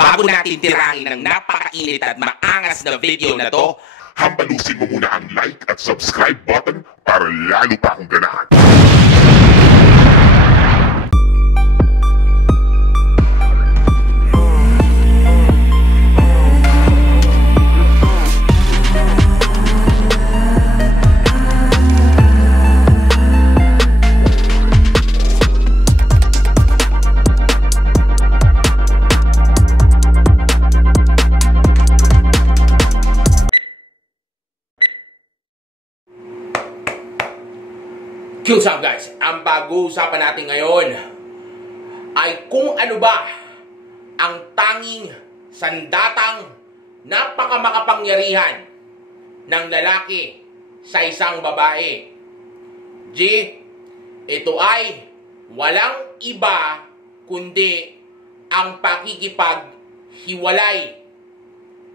bago natin tirahin ng napakainit at maangas na video na to, hambalusin mo muna ang like at subscribe button para lalo pa akong ganahan. What's up guys? Ang pag-uusapan natin ngayon ay kung ano ba ang tanging sandatang napakamakapangyarihan ng lalaki sa isang babae. G, ito ay walang iba kundi ang pakikipaghiwalay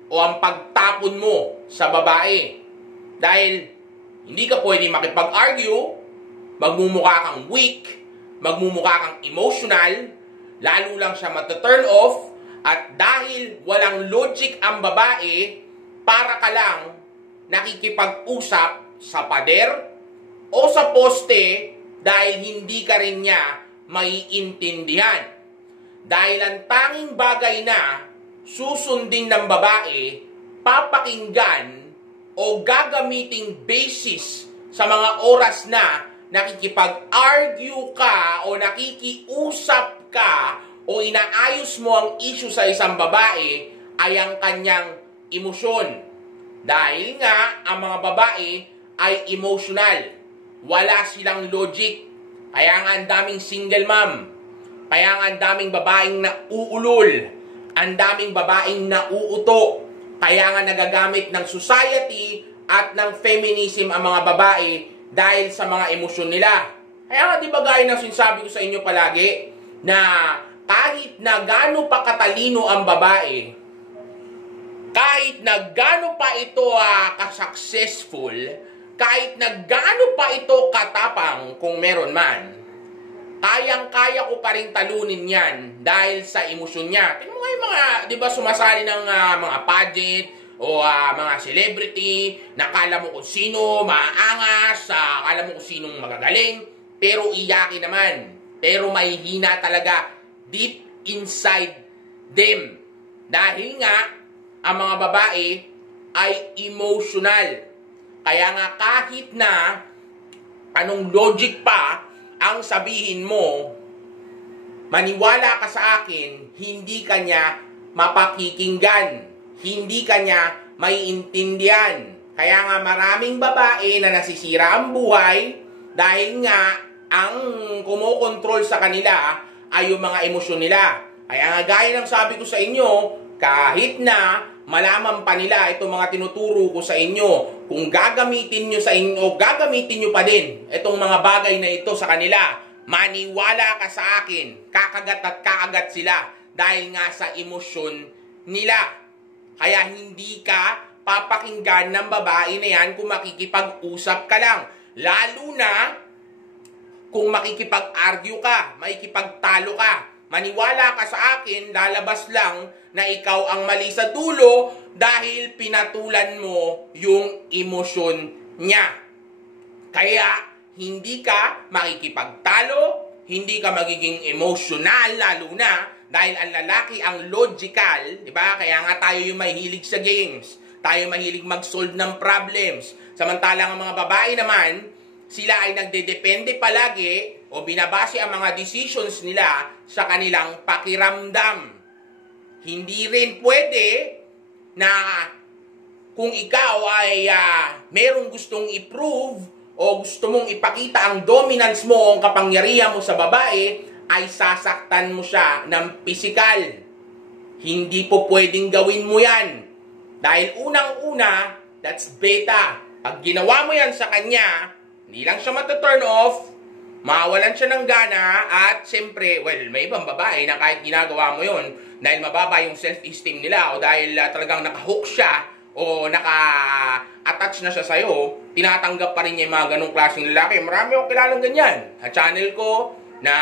o ang pagtapon mo sa babae. Dahil hindi ka pwede makipag-argue, magmumukha kang weak, magmumukha kang emotional, lalo lang siya mata-turn off, at dahil walang logic ang babae, para ka lang nakikipag-usap sa pader o sa poste dahil hindi ka rin niya maiintindihan. Dahil ang tanging bagay na susundin ng babae, papakinggan o gagamiting basis sa mga oras na nakikipag-argue ka o nakikiusap ka o inaayos mo ang issue sa isang babae ay ang kanyang emosyon. Dahil nga, ang mga babae ay emotional. Wala silang logic. Kaya nga ang daming single mom. Kaya nga ang daming babaeng nauulol. Ang daming babaeng nauuto. Kaya nga nagagamit ng society at ng feminism ang mga babae dahil sa mga emosyon nila. Kaya nga di ba gaya ng sinasabi ko sa inyo palagi na kahit na gaano pa katalino ang babae, kahit na gaano pa ito ka-successful, kahit na gaano pa ito katapang kung meron man, kayang-kaya ko pa rin talunin yan dahil sa emosyon niya. Tingnan mo nga yung mga, di ba, sumasali ng mga pageant, o mga celebrity, nakala mo kung sino maangas, akala mo kung sinong magagaling, pero iyakin naman. Pero mahihina talaga deep inside them. Dahil nga, ang mga babae ay emotional. Kaya nga kahit na anong logic pa ang sabihin mo, maniwala ka sa akin, hindi ka niya mapakikinggan. Hindi kanya maiintindihan. Kaya nga maraming babae na nasisira ang buhay dahil nga ang kumokontrol sa kanila ay yung mga emosyon nila. Kaya nga gaya ng sabi ko sa inyo, kahit na malaman pa nila itong mga tinuturo ko sa inyo, kung gagamitin nyo sa inyo, gagamitin nyo pa din itong mga bagay na ito sa kanila, maniwala ka sa akin, kakagat at kaagat sila dahil nga sa emosyon nila. Kaya hindi ka papakinggan ng babae na yan kung makikipag-usap ka lang. Lalo na kung makikipag-argue ka, makikipagtalo ka. Maniwala ka sa akin, lalabas lang na ikaw ang mali sa dulo dahil pinatulan mo yung emosyon niya. Kaya hindi ka makikipagtalo, hindi ka magiging emotional, lalo na dahil ang lalaki ang logical, di ba? Kaya nga tayo yung mahilig sa games. Tayo mahilig mag-solve ng problems. Samantalang ang mga babae naman, sila ay nagdedepende palagi o binabase ang mga decisions nila sa kanilang pakiramdam. Hindi rin pwede na kung ikaw ay merong gustong i-prove o gusto mong ipakita ang dominance mo o ang kapangyarihan mo sa babae, ay sasaktan mo siya ng pisikal. Hindi po pwedeng gawin mo yan. Dahil unang-una, that's beta. Pag ginawa mo yan sa kanya, hindi lang siya mata-turn off, mawalan siya ng gana, at siyempre, well, may ibang babae na kahit ginagawa mo yun, dahil mababa yung self-esteem nila, o dahil talagang nakahook siya, o naka-attach na siya sa'yo, tinatanggap pa rin niya yung mga ganong klaseng lalaki. Marami akong kilalang ganyan. Sa channel ko, na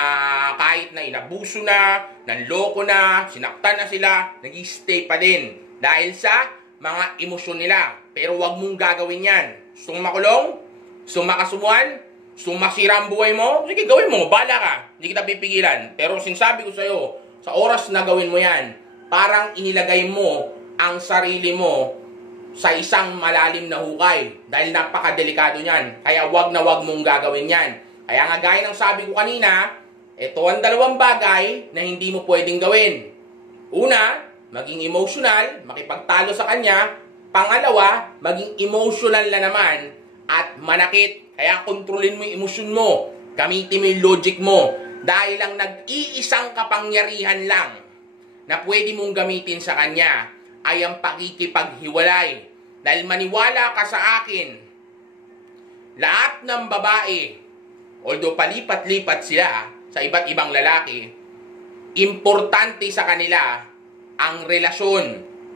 kahit na inabuso na, nanloko na, sinaktan na sila, nag-stay pa din dahil sa mga emosyon nila. Pero wag mong gagawin yan. Gusto mong makulong? Gusto mong makasumuan? Gusto mong masira ang buhay mo? Sige, gawin mo. Bala ka. Hindi kita pipigilan. Pero sinasabi ko sa'yo, sa oras na gawin mo yan, parang inilagay mo ang sarili mo sa isang malalim na hukay. Dahil napakadelikado niyan. Kaya wag na wag mong gagawin yan. Kaya nga gaya ng sabi ko kanina, ito ang dalawang bagay na hindi mo pwedeng gawin. Una, maging emotional, makipagtalo sa kanya. Pangalawa, maging emotional na naman at manakit. Kaya kontrolin mo yung emosyon mo. Gamitin mo yung logic mo. Dahil lang nag-iisang kapangyarihan lang na pwede mong gamitin sa kanya ay ang pakikipaghiwalay. Dahil maniwala ka sa akin, lahat ng babae, although palipat-lipat sila sa iba't ibang lalaki, importante sa kanila ang relasyon.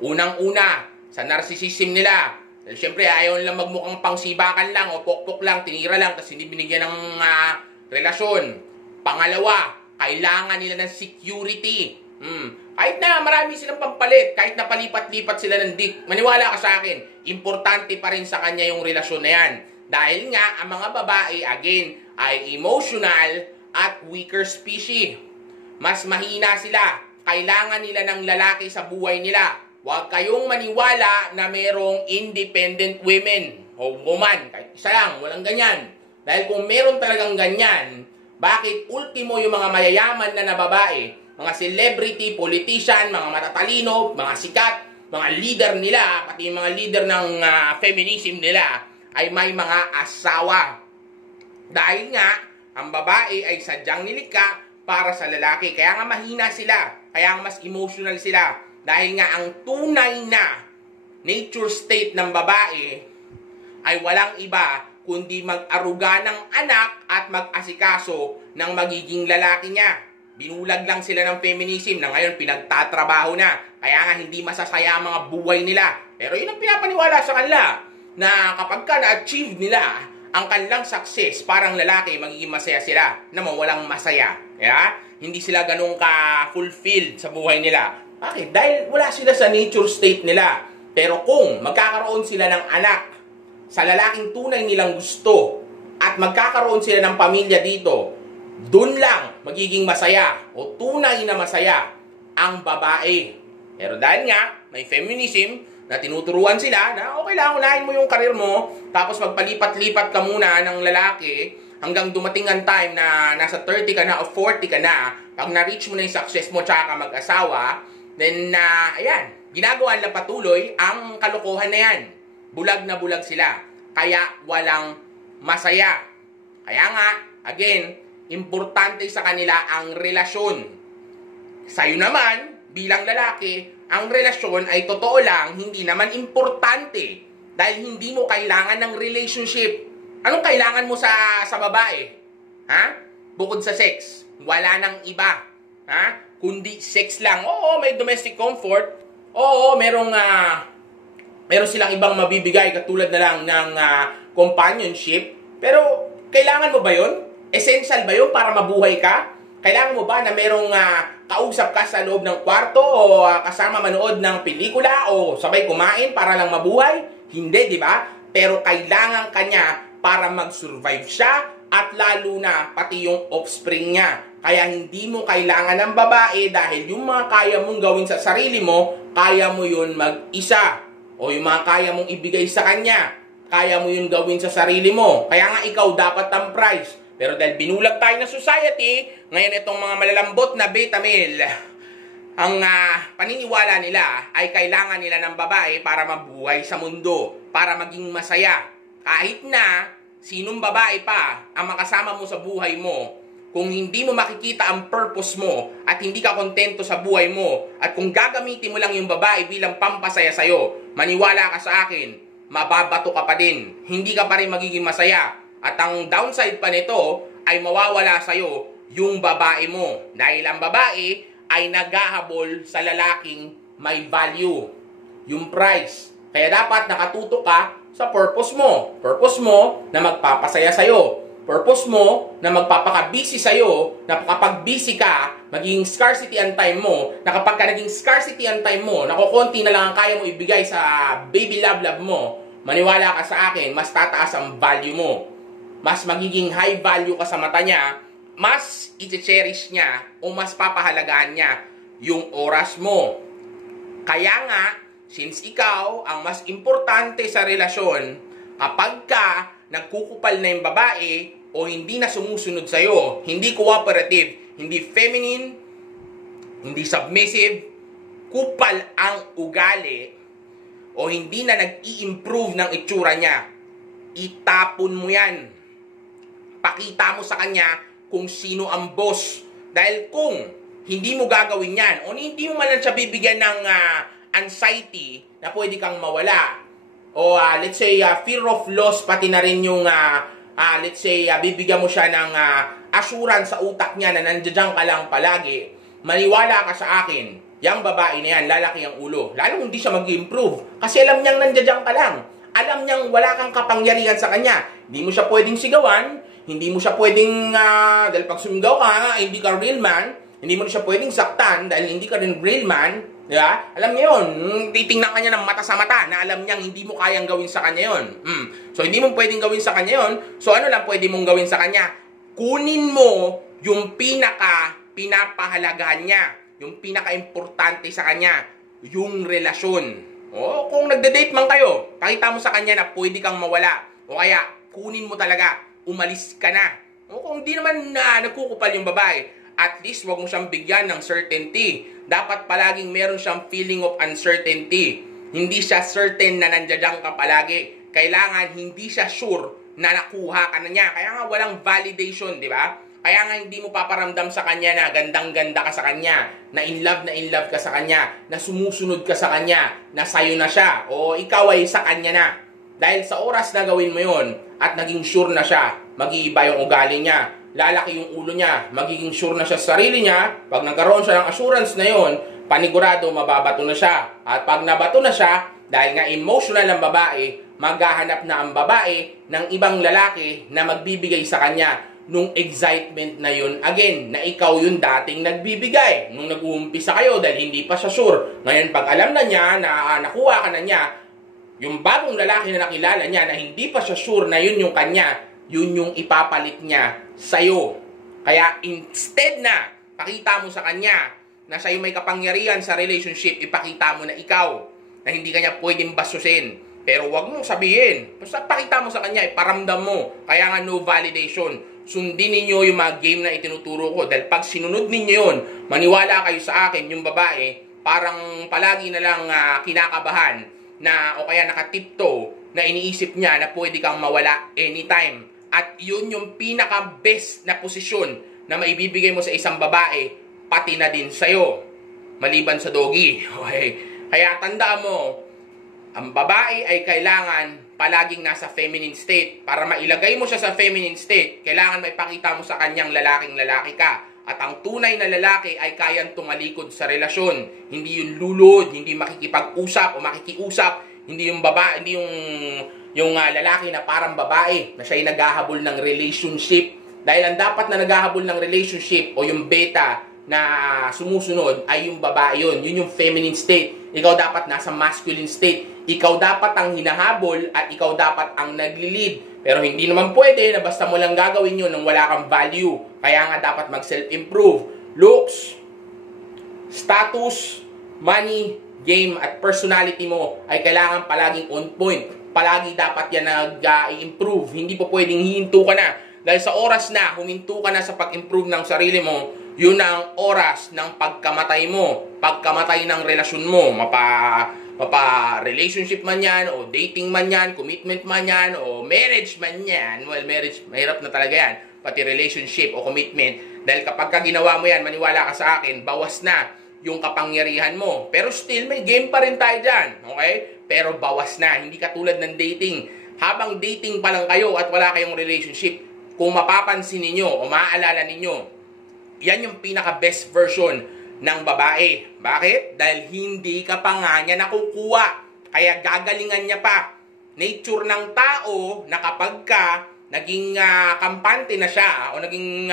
Unang-una, sa narcissism nila. Dahil syempre, ayaw nilang magmukhang pangsibakan lang o pokpok lang, tinira lang, tapos hindi binigyan ng relasyon. Pangalawa, kailangan nila ng security. Kahit na marami silang pampalit, kahit na palipat-lipat sila ng dick, maniwala ka sa akin, importante pa rin sa kanya yung relasyon na yan. Dahil nga, ang mga babae, again, ay emotional at weaker species. Mas mahina sila. Kailangan nila ng lalaki sa buhay nila. Huwag kayong maniwala na merong independent women o woman. Kahit isa lang, walang ganyan. Dahil kung meron talagang ganyan, bakit ultimo yung mga mayayaman na babae, mga celebrity, politician, mga matatalino, mga sikat, mga leader nila, pati yung mga leader ng feminism nila, ay may mga asawa. Dahil nga, ang babae ay sadyang nilikha para sa lalaki. Kaya nga mahina sila. Kaya nga mas emotional sila. Dahil nga ang tunay na nature state ng babae ay walang iba kundi mag-aruga ng anak at mag-asikaso ng magiging lalaki niya. Binulag lang sila ng feminism na ngayon pinagtatrabaho na. Kaya nga hindi masasaya ang mga buhay nila. Pero yun ang pinapaniwala sa kanila na kapag ka na-achieve nila ang kanilang success, parang lalaki, magiging masaya sila. Naman walang masaya. Kaya hindi sila ganun ka-fulfilled sa buhay nila. Bakit? Dahil wala sila sa nature state nila. Pero kung magkakaroon sila ng anak sa lalaking tunay nilang gusto at magkakaroon sila ng pamilya dito, dun lang magiging masaya o tunay na masaya ang babae. Pero dahil nga may feminism na tinuturuan sila na okay lang, unahin mo yung karir mo, tapos magpalipat-lipat ka muna ng lalaki hanggang dumating ang time na nasa 30 ka na o 40 ka na, pag na-reach mo na yung success mo tsaka ka mag-asawa, then, ayan, ginagawa nila patuloy ang kalokohan na yan. Bulag na bulag sila. Kaya walang masaya. Kaya nga, again, importante sa kanila ang relasyon. Sa'yo naman, bilang lalaki, ang relasyon ay totoo lang, hindi naman importante. Dahil hindi mo kailangan ng relationship. Anong kailangan mo sa babae? Ha? Bukod sa sex. Wala nang iba. Ha? Kundi sex lang. Oo, may domestic comfort. Oo, meron silang ibang mabibigay katulad na lang ng companionship. Pero, kailangan mo ba yun? Essential ba yun para mabuhay ka? Kailangan mo ba na merong kausap ka sa loob ng kwarto o kasama manood ng pelikula o sabay kumain para lang mabuhay? Hindi, di ba? Pero kailangan kanya para mag-survive siya at lalo na pati yung offspring niya. Kaya hindi mo kailangan ng babae dahil yung mga kaya mong gawin sa sarili mo, kaya mo yun mag-isa. O yung mga kaya mong ibigay sa kanya, kaya mo yun gawin sa sarili mo. Kaya nga ikaw dapat ang prize. Pero dahil binulag tayo ng society, ngayon itong mga malalambot na beta male, ang paniniwala nila ay kailangan nila ng babae para mabuhay sa mundo, para maging masaya. Kahit na sinong babae pa ang makasama mo sa buhay mo, kung hindi mo makikita ang purpose mo at hindi ka kontento sa buhay mo at kung gagamitin mo lang yung babae bilang pampasaya sa'yo, maniwala ka sa akin, mababato ka pa din. Hindi ka pa rin magiging masaya. At ang downside pa nito ay mawawala sa'yo yung babae mo. Dahil ang babae ay naghahabol sa lalaking may value. Yung price. Kaya dapat nakatutok ka sa purpose mo. Purpose mo na magpapasaya sa'yo. purpose mo na magpapaka-busy sa'yo, na kapag busy ka, magiging scarcity ang time mo, na kapag ka naging scarcity ang time mo, nakukunti na lang ang kaya mo ibigay sa baby love mo, maniwala ka sa akin, mas tataas ang value mo. Mas magiging high value ka sa mata niya, mas i-cherish niya o mas papahalagaan niya yung oras mo. Kaya nga, since ikaw ang mas importante sa relasyon, kapag ka nagkukupal na yung babae o hindi na sumusunod sa'yo, hindi cooperative, hindi feminine, hindi submissive, kupal ang ugali, o hindi na nag-i-improve ng itsura niya, itapon mo yan. Pakita mo sa kanya kung sino ang boss. Dahil kung hindi mo gagawin yan, o hindi mo man lang siya bibigyan ng anxiety na pwede kang mawala, o let's say fear of loss, pati na rin yung let's say bibigyan mo siya ng assurance sa utak niya na nandiyan ka lang palagi, maniwala ka sa akin, yung babae na yan, lalaki ang ulo. Lalo hindi siya mag-improve. Kasi alam niyang nandiyan ka lang. Alam niyang wala kang kapangyarihan sa kanya. Hindi mo siya pwedeng sigawan. Hindi mo siya pwedeng, dahil pag sumigaw ka, hindi ka real man. Hindi mo siya pwedeng saktan dahil hindi ka rin real man. Diba? Alam niya yun. Titingnan ka niya ng mata sa mata na alam niyang hindi mo kayang gawin sa kanya yun. So, hindi mo pwedeng gawin sa kanya yun. So, ano lang pwede mong gawin sa kanya? Kunin mo yung pinapahalagaan niya. Yung pinaka-importante sa kanya, yung relasyon. O, kung nagde-date man kayo, pakita mo sa kanya na pwede kang mawala. O kaya, kunin mo talaga, umalis ka na. O kung di naman nagkukupal yung babae, at least wag mo siyang bigyan ng certainty. Dapat palaging meron siyang feeling of uncertainty. Hindi siya certain na nandiyan ka palagi. Kailangan hindi siya sure na nakuha ka na niya. Kaya nga walang validation, di ba? Kaya nga hindi mo paparamdam sa kanya na gandang-ganda ka sa kanya, na in love ka sa kanya, na sumusunod ka sa kanya, na sayo na siya, o ikaw ay sa kanya na. Dahil sa oras na gawin mo yon at naging sure na siya, mag-iiba yung ugali niya, lalaki yung ulo niya, magiging sure na siya sa sarili niya, pag nagkaroon siya ng assurance na yon, panigurado mababato na siya. At pag nabato na siya, dahil nga emotional ang babae, maghahanap na ang babae ng ibang lalaki na magbibigay sa kanya nung excitement na yun, again, na ikaw yung dating nagbibigay. Nung nag-uumpisa kayo dahil hindi pa siya sure. Ngayon, pag alam na niya, na nakuha ka na niya, yung bagong lalaki na nakilala niya na hindi pa siya sure na yun yung kanya, yun yung ipapalit niya sa'yo. Kaya instead na pakita mo sa kanya na sa'yo may kapangyarihan sa relationship, ipakita mo na ikaw, na hindi kanya pwedeng basusin. Pero wag mong sabihin. Basta pakita mo sa kanya, iparamdam mo. Kaya nga no validation. Sundin ninyo yung mga game na itinuturo ko. Dahil pag sinunod ninyo yun, maniwala kayo sa akin, yung babae, parang palagi na lang kinakabahan na, o kaya nakatiptoe na iniisip niya na pwede kang mawala anytime. At yun yung pinaka-best na posisyon na maibibigay mo sa isang babae, pati na din sa'yo. Maliban sa doggy. Okay? Kaya tandaan mo, ang babae ay kailangan palaging nasa feminine state. Para mailagay mo siya sa feminine state, kailangan may pakita mo sa kanyang lalaking-lalaki ka. At ang tunay na lalaki ay kayang tumalikod sa relasyon. Hindi yung lulod, hindi makikipag-usap o makikiusap, hindi yung babae, hindi yung lalaki na parang babae na siya'y naghahabol ng relationship. Dahil ang dapat na naghahabol ng relationship o yung beta na sumusunod ay yung babae yun. Yun yung feminine state. Ikaw dapat nasa masculine state. Ikaw dapat ang hinahabol at ikaw dapat ang nagli-lead. Pero hindi naman pwede na basta mo lang gagawin yun nang wala kang value. Kaya nga dapat mag-self-improve. Looks, status, money, game at personality mo ay kailangan palaging on point. Palagi dapat yan nag-i-improve. Hindi po pwedeng hihinto ka na. Dahil sa oras na huminto ka na sa pag-improve ng sarili mo, yun ang oras ng pagkamatay mo. Pagkamatay ng relasyon mo. Mapa-relationship man yan, o dating man yan, commitment man yan, o marriage man yan. Well, marriage, mahirap na talaga yan. Pati relationship o commitment. Dahil kapag ka ginawa mo yan, maniwala ka sa akin, bawas na yung kapangyarihan mo. Pero still, may game pa rin tayo dyan. Okay? Pero bawas na. Hindi katulad ng dating. Habang dating pa lang kayo at wala kayong relationship, kung mapapansin ninyo o maaalala ninyo, yan yung pinaka-best version ng babae. Bakit? Dahil hindi ka pa nga niya nakukuha. Kaya gagalingan niya pa. Nature ng tao na kapag ka naging kampante na siya o naging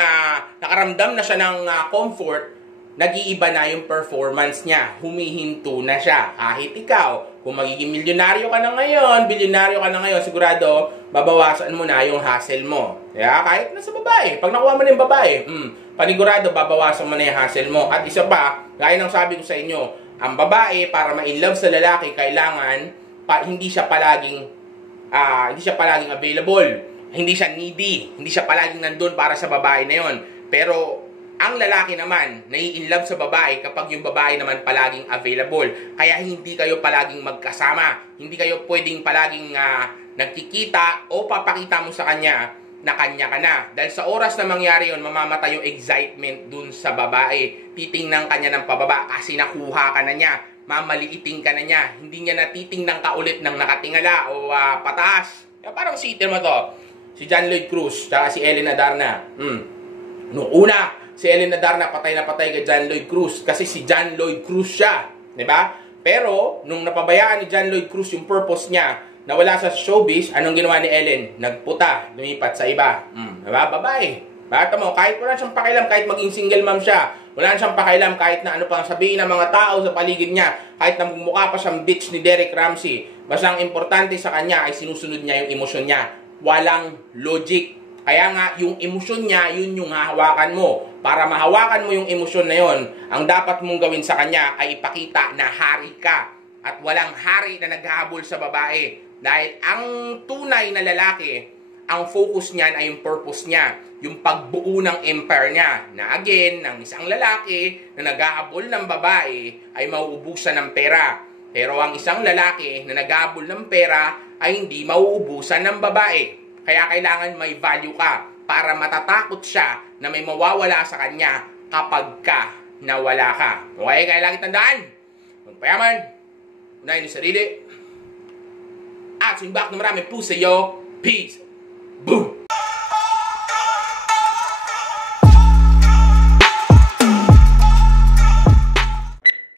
nakaramdam na siya ng comfort, nag-iiba na yung performance niya. Humihinto na siya. Kahit ikaw, kung magiging milyonaryo ka na ngayon, bilyonaryo ka na ngayon, sigurado, babawasan mo na yung hassle mo. Kaya kahit nasa babae, pag nakuha mo na yung babae, panigurado, babawasan mo na yung hassle mo. At isa pa, gaya ng sabi ko sa inyo, ang babae, para ma-inlove sa lalaki, kailangan hindi siya palaging available. Hindi siya needy. Hindi siya palaging nandun para sa babae na yon. Pero ang lalaki naman, nai-inlove sa babae kapag yung babae naman palaging available. Kaya hindi kayo palaging magkasama. Hindi kayo pwedeng palaging nagkikita o papakita mo sa kanya na kanya ka na. Dahil sa oras na mangyari yun, mamamatay yung excitement dun sa babae. Titingnan kanya ng pababa kasi nakuha ka na niya. Mamaliiting ka na niya. Hindi niya natitingnan ka ulit ng nakatingala o pataas. Kaya parang sitin mo to. Si John Lloyd Cruz, tsaka si Ellen Adarna. Noong una, si Ellen Adarna patay na patay kay John Lloyd Cruz kasi si John Lloyd Cruz siya, 'di ba? Pero nung napabayaan ni John Lloyd Cruz yung purpose niya, nawala sa showbiz, anong ginawa ni Ellen? Nagputa, lumipat sa iba. 'Di ba? Babae. Bata mo, kahit wala siyang pakialam, kahit maging single mom siya, wala siyang pakialam kahit na ano pang sabihin ng mga tao sa paligid niya, kahit na mukha pa siyang bitch ni Derek Ramsey. Basta ang importante sa kanya ay sinusunod niya yung emosyon niya. Walang logic. Kaya nga, yung emosyon niya, yun yung hahawakan mo. Para mahawakan mo yung emosyon na yon, ang dapat mong gawin sa kanya ay ipakita na hari ka. At walang hari na naghahabol sa babae. Dahil ang tunay na lalaki, ang focus niyan ay yung purpose niya. Yung pagbuo ng empire niya. Na again, ng isang lalaki na naghahabol ng babae ay mauubusan ng pera. Pero ang isang lalaki na naghahabol ng pera ay hindi mauubusan ng babae. Kaya kailangan may value ka para matatakot siya na may mawawala sa kanya kapag ka nawala ka. Okay? Kaya lagi tandaan, magpayaman, unahin yung sarili, at swing back na maraming puso sa'yo. Peace! Boom!